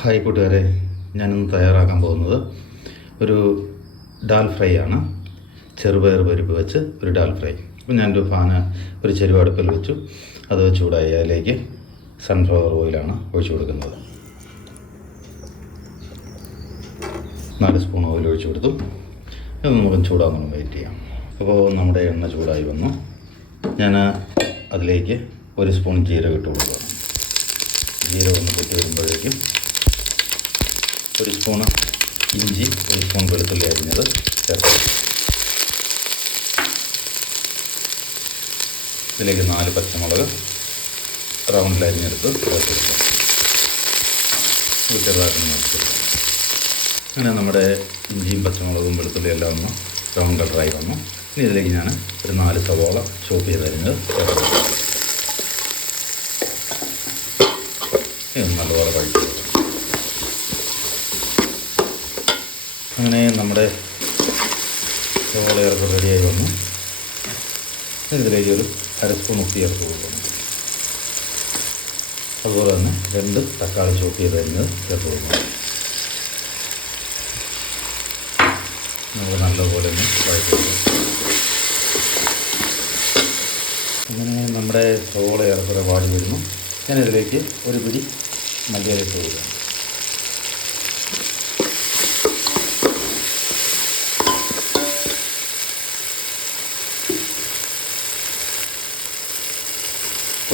Hi കൂട്ടുകാരെ ഞാനിന്ന് തയ്യാറാക്കാൻ പോകുന്നത് ഒരു ഡാൽ ഫ്രൈ ആണ്. ചെറുപയർ പരിപ്പ് വെച്ച് ഒരു ഡാൽ ഫ്രൈ. അപ്പം ഞാനൊരു ഫാന് ഒരു ചെരുവ അടുപ്പിൽ വെച്ചു. അത് ചൂടായി. അതിലേക്ക് സൺഫ്ലവർ ഓയിലാണ് ഒഴിച്ചു കൊടുക്കുന്നത്. നാല് സ്പൂൺ ഓയിൽ ഒഴിച്ചു കൊടുത്തു. ഇത് നമുക്ക് ചൂടാകുന്നു വെയിറ്റ് ചെയ്യാം. അപ്പോൾ നമ്മുടെ എണ്ണ ചൂടായി വന്നു. ഞാൻ അതിലേക്ക് ഒരു സ്പൂൺ ജീരകം ഇട്ട് കൊടുക്കുക ജീരകം ഒന്ന് പൊട്ടി വരുമ്പോഴേക്കും ഒരു സ്പൂണ് ഇഞ്ചി ഒരു സ്പൂൺ വെളുത്തുള്ളി അരിഞ്ഞത് ചേർത്ത് ഇതിലേക്ക് നാല് പച്ചമുളക് റൗണ്ടിൽ അരിഞ്ഞെടുത്ത് ചേർത്തെടുക്കാം ഇത് ചെറുതായിട്ടൊന്ന് മുറിച്ചെടുക്കാം അങ്ങനെ നമ്മുടെ ഇഞ്ചിയും പച്ചമുളകും വെളുത്തുള്ളി എല്ലാം ഒന്ന് ബ്രൗൺ കളറായി വന്നു. ഇനി ഇതിലേക്ക് ഞാൻ ഒരു നാല് സവോള ചോപ്പ് ചെയ്ത് അരിഞ്ഞത് ചേർത്ത് ഇനി ഒന്ന് നല്ലപോലെ കഴിച്ചു അങ്ങനെ നമ്മുടെ ചോളയൊക്കെ റെഡിയായി വന്നു. ഇതിലേക്ക് ഒരു അര സ്പൂൺ ഉപ്പ് ചേർത്ത് അതുപോലെ തന്നെ രണ്ട് തക്കാളി ചോപ്പ് ചെയ്ത് കഴിഞ്ഞത് ചേർത്ത് കൊടുക്കണം നമുക്ക് നല്ലപോലെ ഒന്ന് വഴറ്റിയെടുക്കാം അങ്ങനെ നമ്മുടെ സവോള ഏറെക്കുറെ വാടി വരുന്നു. ഞാനിതിലേക്ക് ഒരു പിടി മല്ലിയിലിട്ട് കൊടുക്കുന്നു കൊടുക്കാം.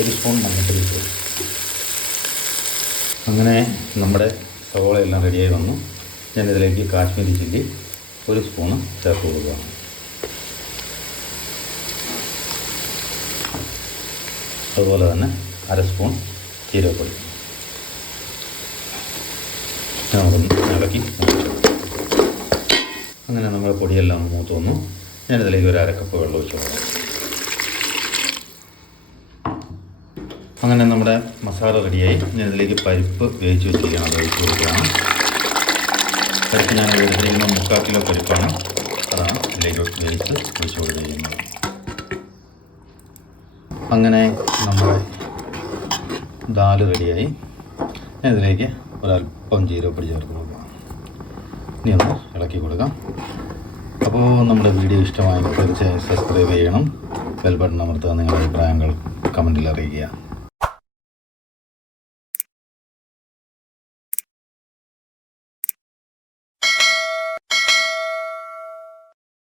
ഒരു സ്പൂൺ മഞ്ഞൾപ്പൊടി ഇട്ടു അങ്ങനെ നമ്മുടെ സവോള എല്ലാം റെഡിയായി വന്നു. ഞാനിതിലേക്ക് കാശ്മീരി ചില്ലി ഒരു സ്പൂണ് ചേർത്ത് കൊടുക്കുകയാണ്. അതുപോലെ തന്നെ അര സ്പൂൺ ജീരകപ്പൊടി ഇളക്കി അങ്ങനെ നമ്മുടെ പൊടിയെല്ലാം മൂത്ത് വന്നു. ഞാനിതിലേക്ക് ഒരു അരക്കപ്പ് വെള്ളം ഒഴിച്ചു കൊടുക്കാം അങ്ങനെ നമ്മുടെ മസാല റെഡിയായി. ഞാൻ ഇതിലേക്ക് പരിപ്പ് വേവിച്ച് വെച്ചിരിക്കുകയാണ്. അത് ഒഴിച്ച് കൊടുക്കുകയാണ്. പരിപ്പ് ഞാൻ എടുത്തിരിക്കുന്ന മുക്കാൽ കിലോ പരിപ്പാണ്. അതാണ് ഇതിലേക്ക് വേവിച്ച് ഒഴിച്ച് കൊടുത്തിരിക്കുന്നത്. അങ്ങനെ നമ്മുടെ ദാൽ റെഡിയായി. ഞാൻ ഇതിലേക്ക് ഒരല്പം ജീരകപ്പൊടി ചേർത്ത് കൊടുക്കാം ഇനി ഒന്ന് ഇളക്കി കൊടുക്കാം. അപ്പോൾ നമ്മുടെ വീഡിയോ ഇഷ്ടമായെങ്കിൽ തീർച്ചയായും സബ്സ്ക്രൈബ് ചെയ്യണം. ബെൽ ബട്ടൺ അമർത്തുക നിങ്ങളുടെ അഭിപ്രായങ്ങൾ കമന്റിൽ അറിയിക്കുക.